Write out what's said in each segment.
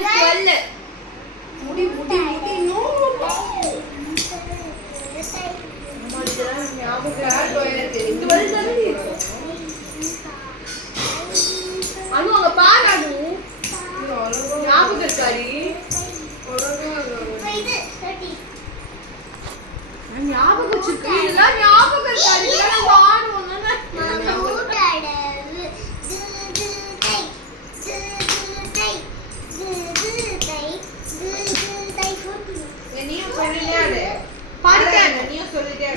12 முடி முடி முடி நோ அனு அங்க பாரு அனு ஞாபகம் இருக்காடி ஞாபகம் வச்சிருக்கு இதெல்லாம் ஞாபகம் இருக்காடி இதெல்லாம் வாடுவோம் நீயும் சொல்லிட்டே பாருங்க நீயும் சொல்லிட்டே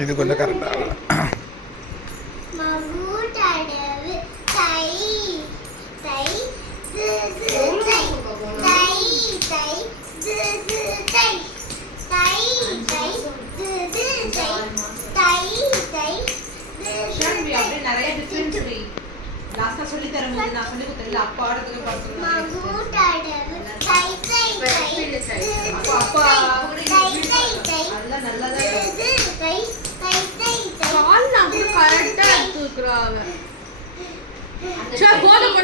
இது கொஞ்சம் கரெக்டா நிறைய டிஃபரன்ஸ் லாஸ்டா சொல்லி தரும்போது நான் சொல்லி கொடுத்தேன்ல அப்பா ஆடுறதுக்கு பார்த்து அப்பா அதெல்லாம் நல்லதா கால் நான் கூட கரெக்டா எடுத்துக்கறாங்க சரி போடுங்க